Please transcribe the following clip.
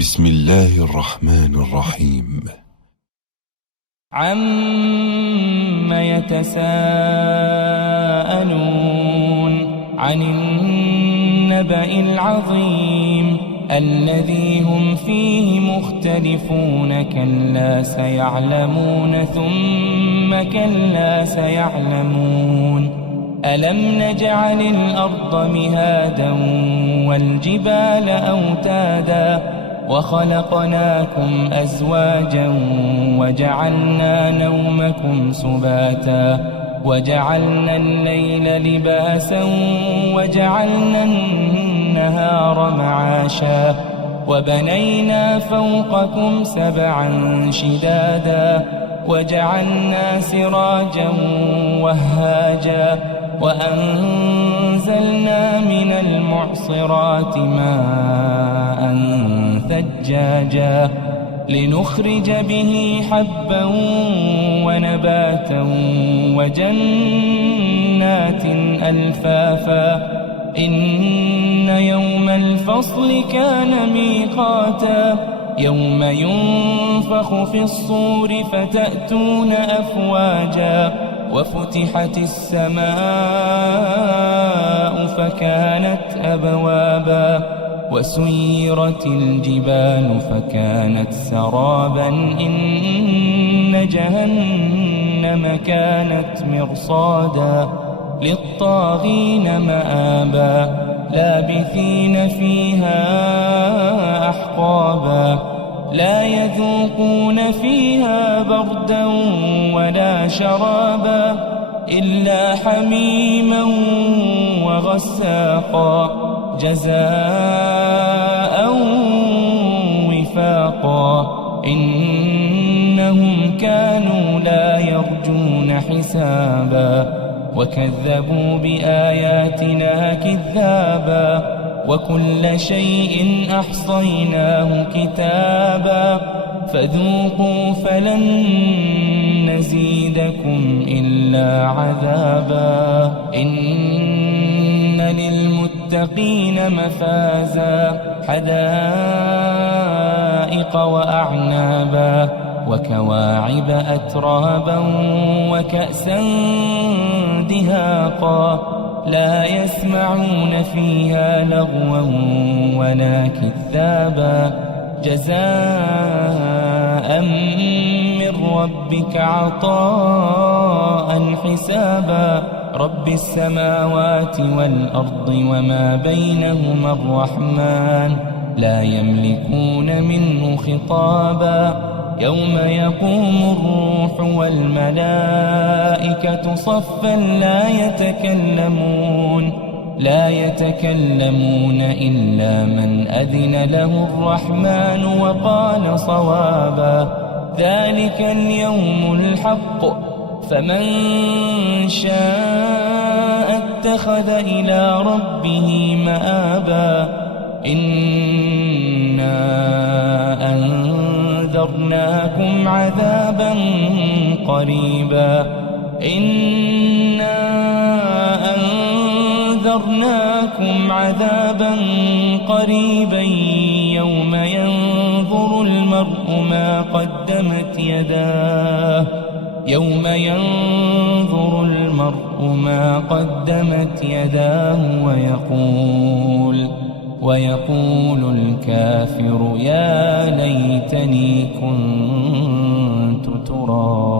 بسم الله الرحمن الرحيم. عَمَّ يتساءلون عن النبأ العظيم الذي هم فيه مختلفون كلا سيعلمون ثم كلا سيعلمون ألم نجعل الأرض مهادا والجبال أوتادا وخلقناكم أزواجا وجعلنا نومكم سباتا وجعلنا الليل لباسا وجعلنا النهار معاشا وبنينا فوقكم سبعا شدادا وجعلنا سراجا وهاجا وأنزلنا من المعصرات ماء ثجاجا لنخرج به حبا ونباتا وجنات ألفافا إن يوم الفصل كان ميقاتا يوم ينفخ في الصور فتأتون أفواجا وفتحت السماء فكانت أبوابا وسيرت الجبال فكانت سرابا إن جهنم كانت مرصادا للطاغين مآبا لابثين فيها أحقابا لا يذوقون فيها بردا ولا شرابا إلا حميما وغساقا جزاء وفاقا إنهم كانوا لا يرجون حسابا وكذبوا بآياتنا كذابا وكل شيء أحصيناه كتابا فذوقوا فلن نزيدكم إلا عذابا إن للمتقين مفازا حدائق وأعنابا وكواعب أترابا وكأسا دهاقا لا يسمعون فيها لغوا ولا كذابا جزاء من ربك عطاء حسابا رب السماوات والأرض وما بينهما الرحمن لا يملكون منه خطابا يوم يقوم الروح والملائكة صفا لا يتكلمون إلا من أذن له الرحمن وقال صوابا ذلك اليوم الحق فمن شاء اتخذ إلى ربه مآبا إنا أنذرناكم عذابا قريبا يوم ينظر المرء ما قدمت يداه ويقول الكافر يا ليتني كنت ترابا.